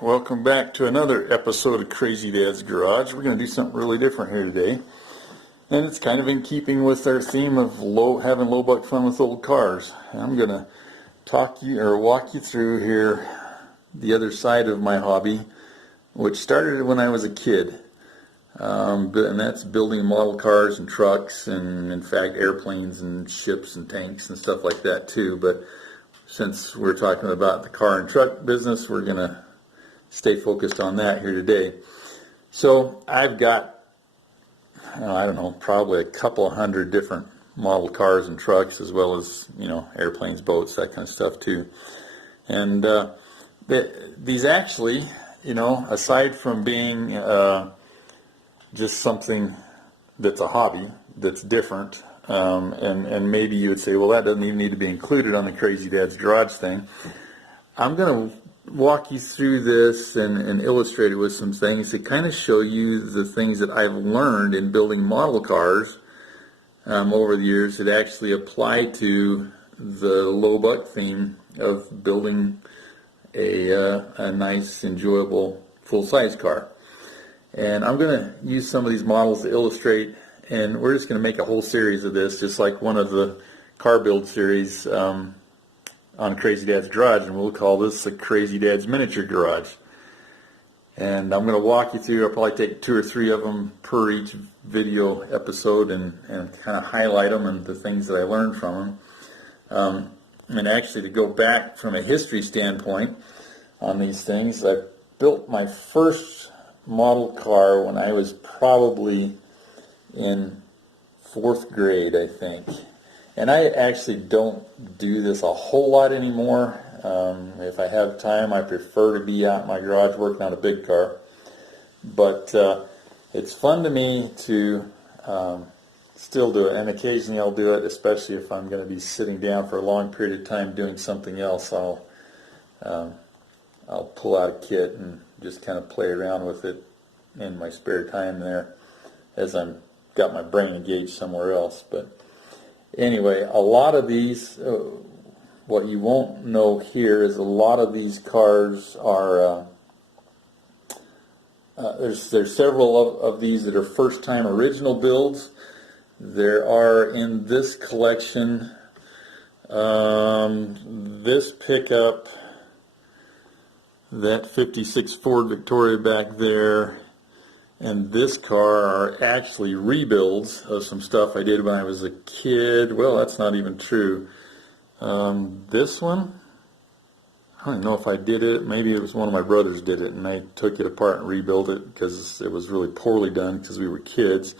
welcome back to another episode of Crazy Dad's Garage. We're going to do something really different here today, and it's kind of in keeping with our theme of having low buck fun with old cars. I'm going to walk you through here the other side of my hobby, which started when I was a kid, and that's building model cars and trucks, and in fact airplanes and ships and tanks and stuff like that too. But since we're talking about the car and truck business, we're going to stay focused on that here today. So I've got, I don't know, probably a couple of hundred different model cars and trucks, as well as, airplanes, boats, that kind of stuff too. And these actually, aside from being just something that's a hobby, that's different, and maybe you would say, well, that doesn't even need to be included on the Crazy Dad's Garage thing. I'm going to walk you through this and illustrate it with some things to kind of show you the things that I've learned in building model cars over the years that actually apply to the low buck theme of building a nice, enjoyable, full-size car. And I'm going to use some of these models to illustrate, and we're just going to make a whole series of this, just like one of the car build series on Crazy Dad's Garage, and we'll call this the Crazy Dad's Miniature Garage. And I'm going to walk you through, I'll probably take 2 or 3 of them per each video episode and kind of highlight them and the things that I learned from them. And actually, to go back from a history standpoint on these things, I built my first model car when I was probably in 4th grade, I think. And I actually don't do this a whole lot anymore. If I have time, I prefer to be out in my garage working on a big car. But it's fun to me to still do it, and occasionally I'll do it, especially if I'm going to be sitting down for a long period of time doing something else. I'll pull out a kit and just kind of play around with it in my spare time there as I'm got my brain engaged somewhere else. But anyway, a lot of these, what you won't know here is a lot of these cars are, there's several of these that are first-time original builds. There are in this collection, this pickup, that 56 Ford Victoria back there, and this car are actually rebuilds of some stuff I did when I was a kid. Well, that's not even true. This one, I don't know if I did it. Maybe it was one of my brothers did it, and I took it apart and rebuilt it because it was really poorly done because we were kids.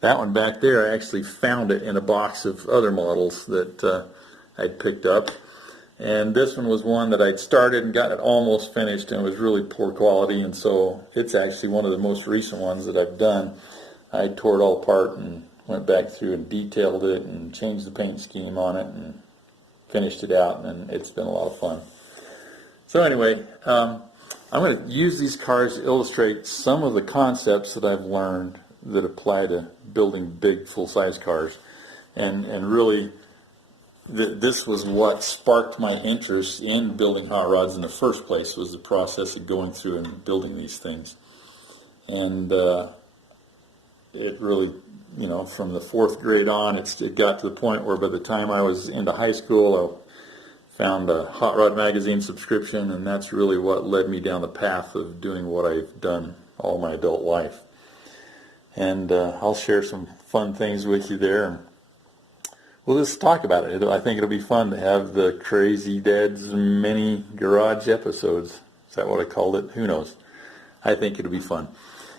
That one back there, I actually found it in a box of other models that I'd picked up. And this one was one that I'd started and got it almost finished, and it was really poor quality, and so it's actually one of the most recent ones that I've done. I tore it all apart and went back through and detailed it and changed the paint scheme on it and finished it out, and it's been a lot of fun. So anyway, I'm going to use these cars to illustrate some of the concepts that I've learned that apply to building big full-size cars, and really this was what sparked my interest in building hot rods in the first place, was the process of going through and building these things. And it really, from the 4th grade on, it got to the point where by the time I was into high school, I found a Hot Rod Magazine subscription, and that's really what led me down the path of doing what I've done all my adult life. And I'll share some fun things with you there. We'll just talk about it. I think it'll be fun to have the Crazy Dad's mini garage episodes. Is that what I called it? Who knows? I think it'll be fun.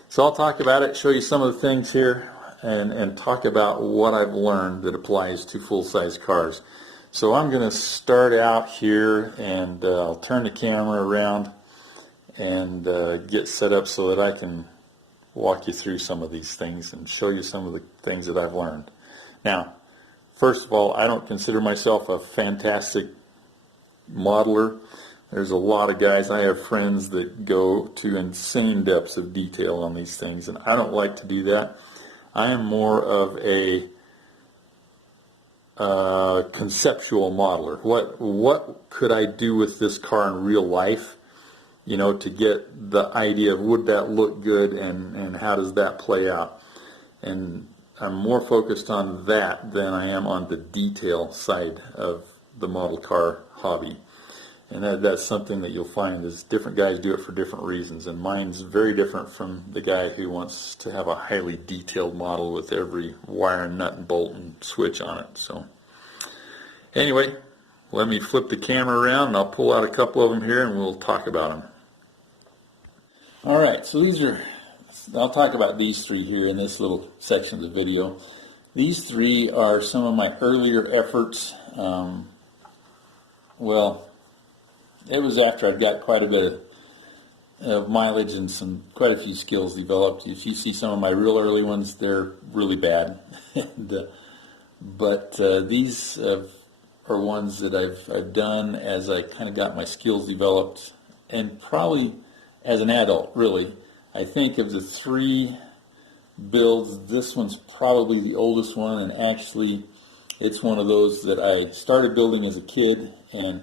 So I'll talk about it, show you some of the things here, and talk about what I've learned that applies to full-size cars. So I'm going to start out here, and I'll turn the camera around and get set up so that I can walk you through some of these things and show you some of the things that I've learned. Now, first of all, I don't consider myself a fantastic modeler. There's a lot of guys, I have friends that go to insane depths of detail on these things, and I don't like to do that. I am more of a conceptual modeler. What could I do with this car in real life to get the idea of would that look good and how does that play out. And I'm more focused on that than I am on the detail side of the model car hobby. And that's something that you'll find is different guys do it for different reasons. And mine's very different from the guy who wants to have a highly detailed model with every wire and nut and bolt and switch on it. So anyway, let me flip the camera around and I'll pull out a couple of them here and we'll talk about them. All right, so I'll talk about these three here in this little section of the video. These three are some of my earlier efforts. It was after I'd got quite a bit of mileage and quite a few skills developed. If you see some of my real early ones, they're really bad. But these are ones that I've done as I kind of got my skills developed, and probably as an adult, really. I think of the three builds, this one's probably the oldest one, and actually it's one of those that I started building as a kid and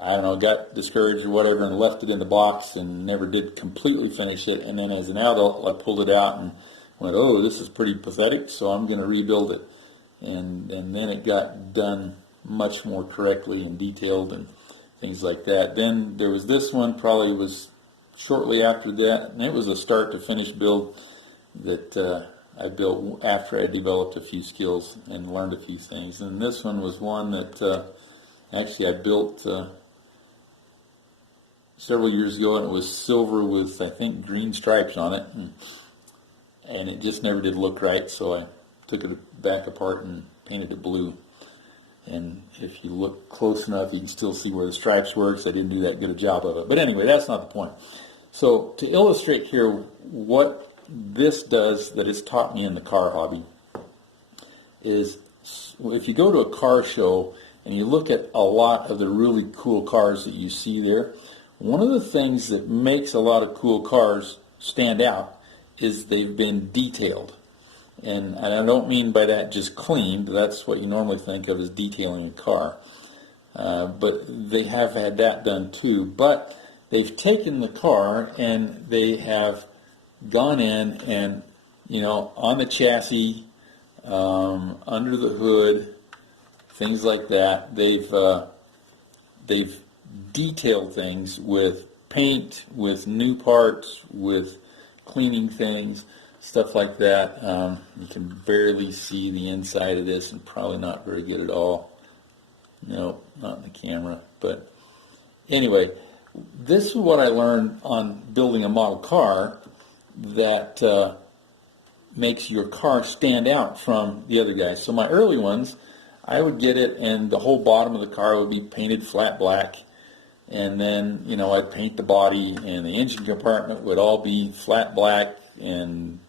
I don't know, got discouraged or whatever and left it in the box and never did completely finish it. And then as an adult, I pulled it out and went, oh, this is pretty pathetic, so I'm going to rebuild it. And then it got done much more correctly and detailed and things like that. Then there was this one, probably was shortly after that, and it was a start to finish build that I built after I developed a few skills and learned a few things. And this one was one that actually I built several years ago, and it was silver with, I think, green stripes on it, and it just never did look right, so I took it back apart and painted it blue. And if you look close enough, you can still see where the stripes were, because I didn't do that good a job of it. But anyway, that's not the point. So to illustrate here what this does that it's taught me in the car hobby is, if you go to a car show and you look at a lot of the really cool cars that you see there, one of the things that makes a lot of cool cars stand out is they've been detailed. And I don't mean by that just cleaned. That's what you normally think of as detailing a car. But they have had that done too. But they've taken the car and they have gone in and, on the chassis, under the hood, things like that, they've detailed things with paint, with new parts, with cleaning things, stuff like that. You can barely see the inside of this, and probably not very good at all. No, not in the camera. But anyway, this is what I learned on building a model car that makes your car stand out from the other guys. So my early ones, I would get it, and the whole bottom of the car would be painted flat black. And then, I'd paint the body, and the engine compartment would all be flat black, and,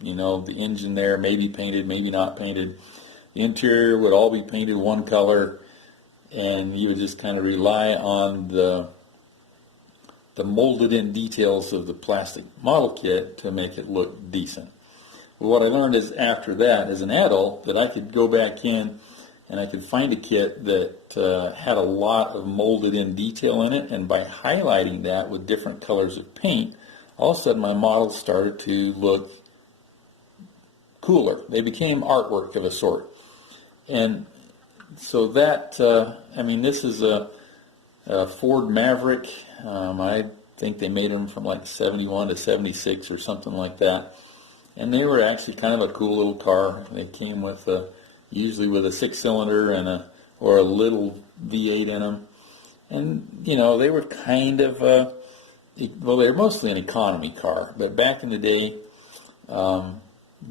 the engine there maybe painted, maybe not painted. The interior would all be painted one color, and you would just kind of rely on the molded-in details of the plastic model kit to make it look decent. Well, what I learned is after that, as an adult, that I could go back in and I could find a kit that had a lot of molded-in detail in it, and by highlighting that with different colors of paint, all of a sudden my models started to look cooler. They became artwork of a sort. And so that, this is a Ford Maverick. I think they made them from like 71 to 76 or something like that. And they were actually kind of a cool little car. They came with usually with a 6-cylinder or a little V8 in them. And, they were kind of, they were mostly an economy car. But back in the day,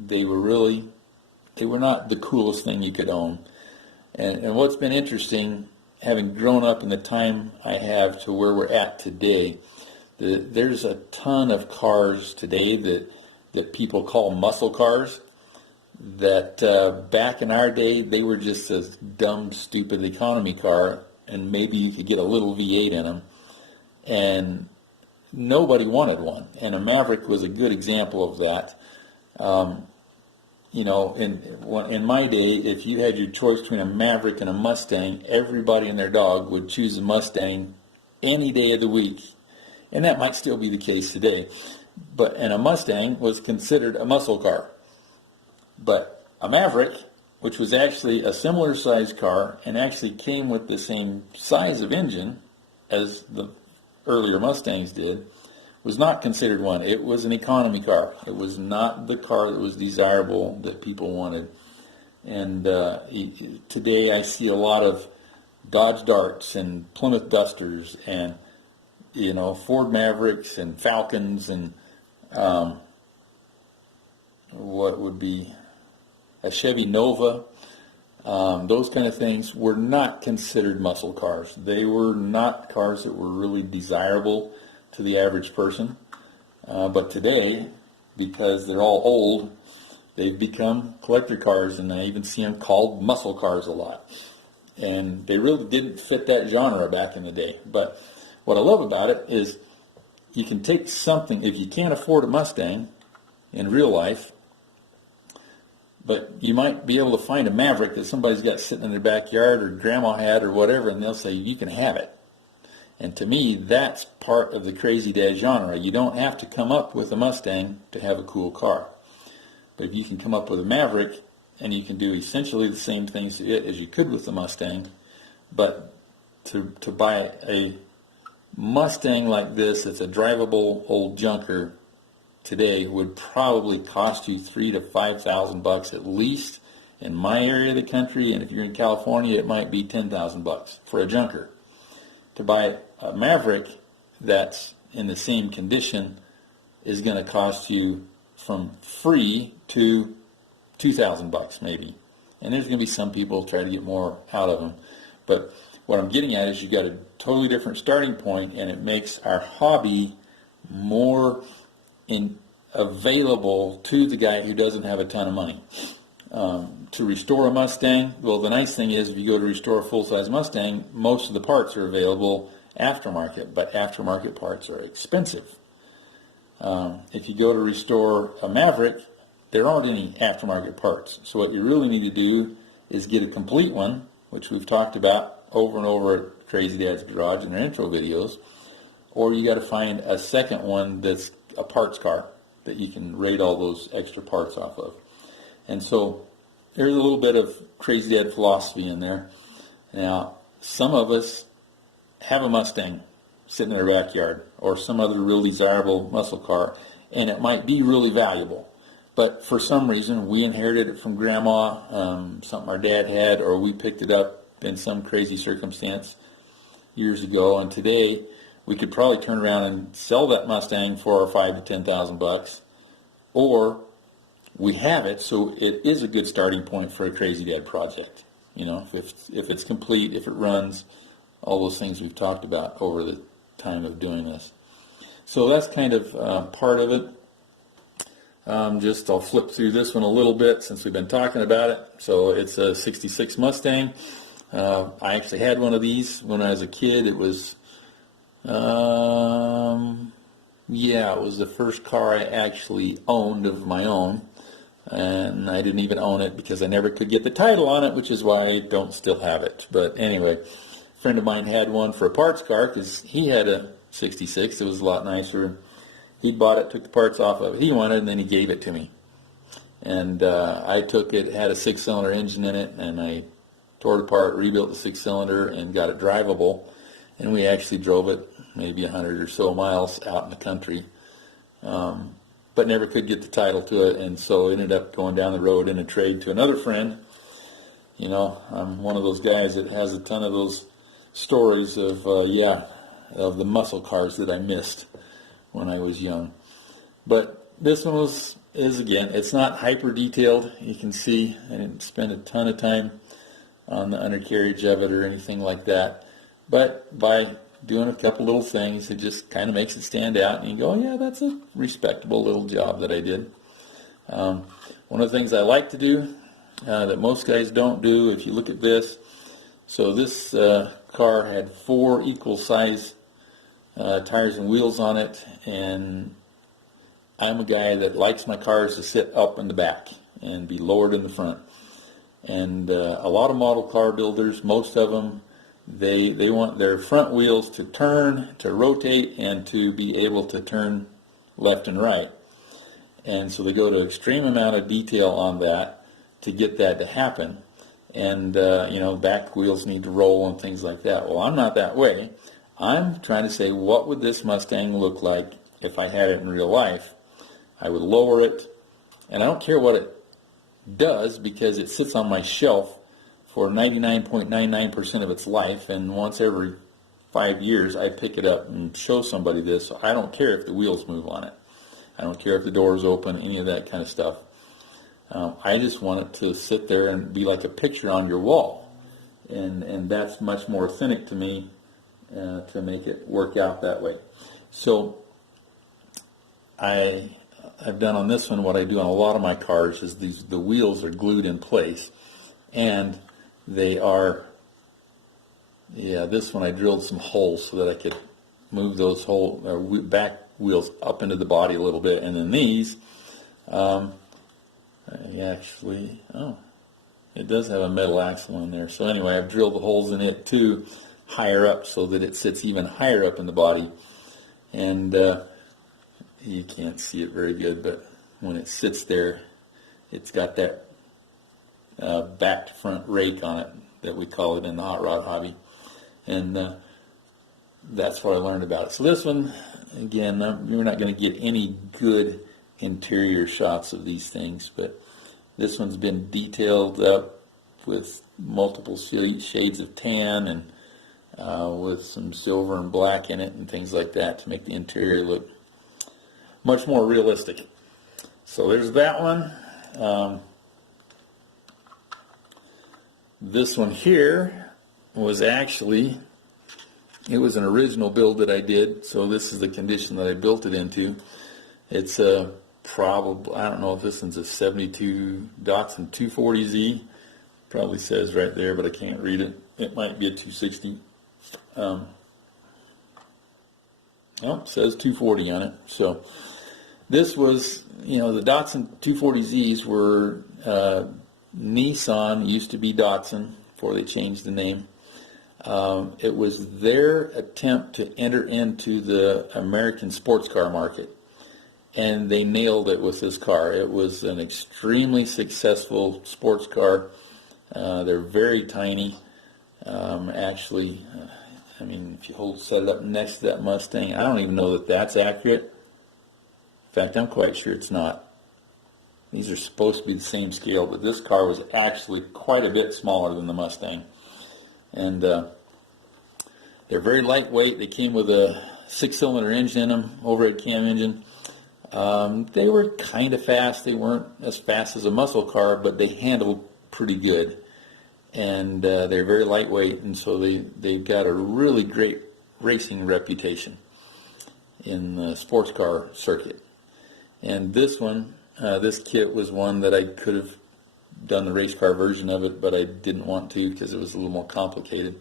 they were not the coolest thing you could own. And what's been interesting, having grown up in the time I have to where we're at today, there's a ton of cars today that people call muscle cars, that back in our day, they were just a dumb, stupid economy car, and maybe you could get a little V8 in them, and nobody wanted one. And a Maverick was a good example of that. In my day, if you had your choice between a Maverick and a Mustang, everybody and their dog would choose a Mustang any day of the week. And that might still be the case today. And a Mustang was considered a muscle car. But a Maverick, which was actually a similar size car and actually came with the same size of engine as the earlier Mustangs did, was not considered one. It was an economy car. It was not the car that was desirable that people wanted. And today I see a lot of Dodge Darts and Plymouth Dusters and Ford Mavericks and Falcons and what would be a Chevy Nova. Those kind of things were not considered muscle cars. They were not cars that were really desirable to the average person. But today, because they're all old, they've become collector cars, and I even see them called muscle cars a lot. And they really didn't fit that genre back in the day. But what I love about it is you can take something, if you can't afford a Mustang in real life, but you might be able to find a Maverick that somebody's got sitting in their backyard or grandma had or whatever, and they'll say, you can have it. And to me, that's part of the crazy dad genre. You don't have to come up with a Mustang to have a cool car. But if you can come up with a Maverick, and you can do essentially the same things to it as you could with the Mustang, but to buy a Mustang like this that's a drivable old junker today would probably cost you $3,000 to $5,000 at least in my area of the country, and if you're in California, it might be $10,000 for a junker. To buy a Maverick that's in the same condition is going to cost you from free to $2,000 maybe. And there's going to be some people try to get more out of them. But what I'm getting at is you got a totally different starting point, and it makes our hobby more available to the guy who doesn't have a ton of money. To restore a Mustang, well, the nice thing is if you go to restore a full-size Mustang, most of the parts are available aftermarket, but aftermarket parts are expensive. If you go to restore a Maverick, there aren't any aftermarket parts. So what you really need to do is get a complete one, which we've talked about over and over at Crazy Dad's Garage in our intro videos, or you got to find a second one that's a parts car that you can rate all those extra parts off of. And so there's a little bit of Crazy Dad philosophy in there. Now, some of us have a Mustang sitting in our backyard or some other real desirable muscle car, and it might be really valuable. But for some reason, we inherited it from Grandma, something our dad had, or we picked it up in some crazy circumstance years ago. And today, we could probably turn around and sell that Mustang for $5,000 to $10,000, or we have it, so it is a good starting point for a Crazy Dad project. If it's complete, if it runs, all those things we've talked about over the time of doing this. So that's kind of part of it. I'll flip through this one a little bit since we've been talking about it. So it's a 66 Mustang. I actually had one of these when I was a kid. It was, it was the first car I actually owned of my own. And I didn't even own it because I never could get the title on it, which is why I don't still have it. But anyway, a friend of mine had one for a parts car because he had a 66. It was a lot nicer. He bought it, took the parts off of it he wanted, and then he gave it to me. And I took it, had a 6-cylinder engine in it, and I tore it apart, rebuilt the 6-cylinder, and got it drivable. And we actually drove it maybe 100 or so miles out in the country. But never could get the title to it, and so ended up going down the road in a trade to another friend. I'm one of those guys that has a ton of those stories of the muscle cars that I missed when I was young. But this one is again, it's not hyper detailed. You can see I didn't spend a ton of time on the undercarriage of it or anything like that. But by doing a couple little things, it just kind of makes it stand out, and you go, yeah, that's a respectable little job that I did. One of the things I like to do that most guys don't do, if you look at this, so this car had 4 equal size tires and wheels on it, and I'm a guy that likes my cars to sit up in the back and be lowered in the front. And a lot of model car builders, most of them, They want their front wheels to turn, to rotate, and to be able to turn left and right. And so they go to extreme amount of detail on that to get that to happen. And, back wheels need to roll and things like that. Well, I'm not that way. I'm trying to say, what would this Mustang look like if I had it in real life? I would lower it, and I don't care what it does because it sits on my shelf for 99.99% of its life, and once every 5 years I pick it up and show somebody this. So I don't care if the wheels move on it. I don't care if the doors open, any of that kind of stuff. I just want it to sit there and be like a picture on your wall, and that's much more authentic to me to make it work out that way. So I've done on this one what I do on a lot of my cars is the wheels are glued in place, and they are, this one I drilled some holes so that I could move those back wheels up into the body a little bit, and then these, it does have a metal axle in there. So anyway, I've drilled the holes in it too, higher up so that it sits even higher up in the body, and you can't see it very good, but when it sits there, it's got that back to front rake on it that we call it in the hot rod hobby, and that's what I learned about it. So this one, again, you're not going to get any good interior shots of these things, but this one's been detailed up with multiple shades of tan and with some silver and black in it and things like that to make the interior look much more realistic. So there's that one. This one here was actually, it was an original build that I did, so this is the condition that I built it into. It's a probably, I don't know if this one's a 72 Datsun 240Z. Probably says right there, but I can't read it. It might be a 260. It says 240 on it. So this was, the Datsun 240Zs were Nissan, used to be Datsun before they changed the name. It was their attempt to enter into the American sports car market, and they nailed it with this car. It was an extremely successful sports car. They're very tiny. Actually, if you set it up next to that Mustang, I don't even know that that's accurate. In fact, I'm quite sure it's not. These are supposed to be the same scale, but this car was actually quite a bit smaller than the Mustang. And they're very lightweight. They came with a 6-cylinder engine in them, overhead cam engine. They were kind of fast. They weren't as fast as a muscle car, but they handled pretty good. And they're very lightweight, and so they've got a really great racing reputation in the sports car circuit. And this one, this kit was one that I could have done the race car version of it, but I didn't want to because it was a little more complicated.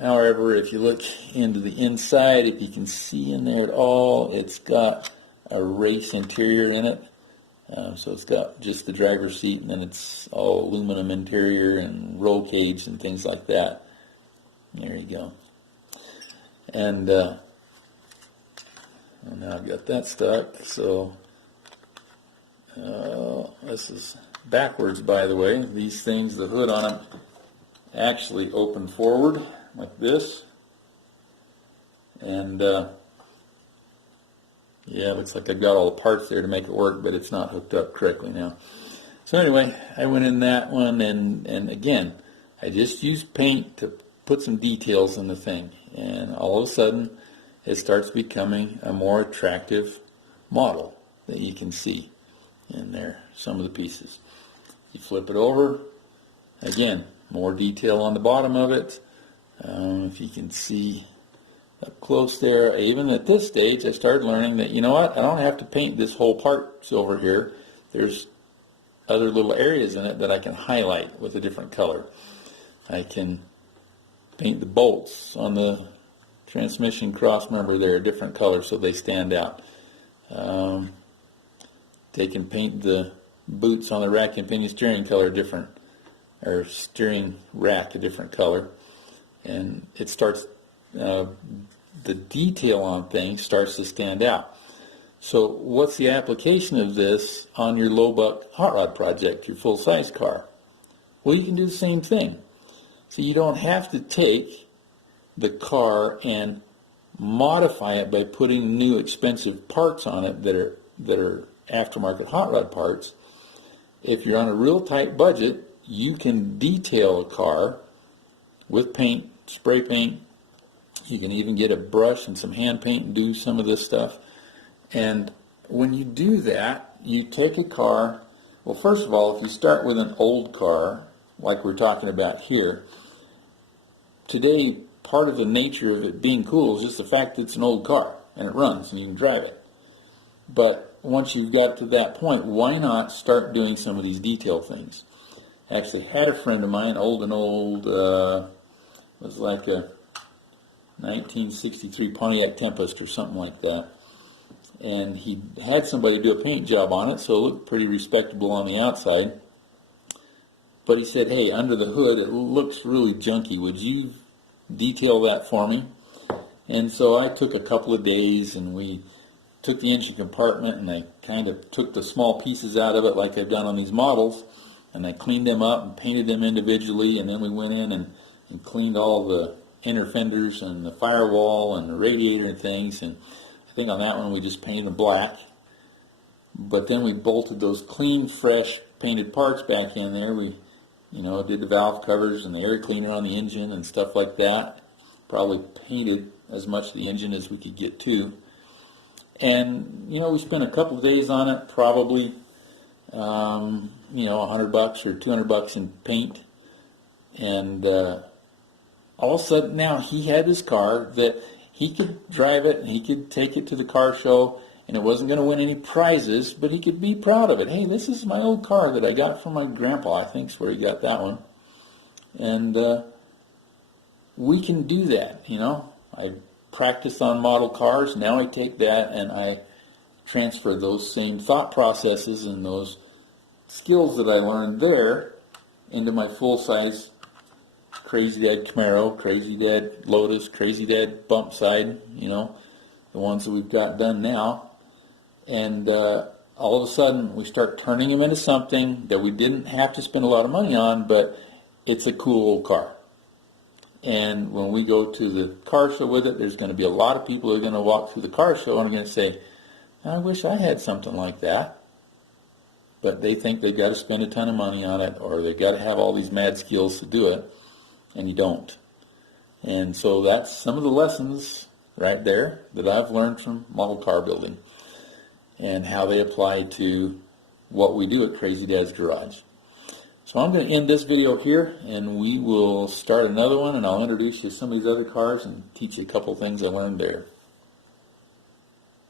However, if you look into the inside, if you can see in there at all, it's got a race interior in it. So it's got just the driver's seat, and then it's all aluminum interior and roll cage and things like that. There you go. And now I've got that stuck. So this is backwards, by the way. These things, the hood on them, actually open forward like this. And it looks like I've got all the parts there to make it work, but it's not hooked up correctly now. So anyway, I went in that one, and again, I just used paint to put some details in the thing. And all of a sudden, it starts becoming a more attractive model that you can see in there, some of the pieces. You flip it over, again, more detail on the bottom of it. If you can see up close there, even at this stage, I started learning that, I don't have to paint this whole part over here. There's other little areas in it that I can highlight with a different color. I can paint the bolts on the transmission cross member there a different color so they stand out. They can paint the boots on the rack and pinion steering color different, or steering rack a different color. and it starts, the detail on things starts to stand out. So what's the application of this on your low buck hot rod project, your full size car? Well, you can do the same thing. So you don't have to take the car and modify it by putting new expensive parts on it that are aftermarket hot rod parts. If you're on a real tight budget, you can detail a car with paint, spray paint. You can even get a brush and some hand paint and do some of this stuff. And when you do that, you take a car, well, first of all, if you start with an old car, like we're talking about here, today, part of the nature of it being cool is just the fact that it's an old car and it runs and you can drive it. But once you've got to that point, why not start doing some of these detail things? I actually had a friend of mine, was like a 1963 Pontiac Tempest or something like that. And he had somebody do a paint job on it, so it looked pretty respectable on the outside. But he said, hey, under the hood, it looks really junky. Would you detail that for me? And so I took a couple of days, and we took the engine compartment, and I kind of took the small pieces out of it like I've done on these models, and I cleaned them up and painted them individually, and then we went in and cleaned all the inner fenders and the firewall and the radiator and things, and I think on that one we just painted them black. But then we bolted those clean, fresh, painted parts back in there. We, did the valve covers and the air cleaner on the engine and stuff like that. Probably painted as much of the engine as we could get to. And, we spent a couple of days on it, probably, $100 or $200 in paint. And all of a sudden now he had this car that he could drive it and he could take it to the car show, and it wasn't going to win any prizes, but he could be proud of it. Hey, this is my old car that I got from my grandpa, I think is where he got that one. And we can do that, I practiced on model cars. Now I take that and I transfer those same thought processes and those skills that I learned there into my full-size Crazy Dad Camaro, Crazy Dad Lotus, Crazy Dad bump side, the ones that we've got done now. And all of a sudden we start turning them into something that we didn't have to spend a lot of money on, but it's a cool old car. And when we go to the car show with it, there's going to be a lot of people who are going to walk through the car show and are going to say, I wish I had something like that. But they think they've got to spend a ton of money on it, or they've got to have all these mad skills to do it, and you don't. And so that's some of the lessons right there that I've learned from model car building and how they apply to what we do at Crazy Dad's Garage. So I'm going to end this video here, and we will start another one, and I'll introduce you to some of these other cars and teach you a couple things I learned there.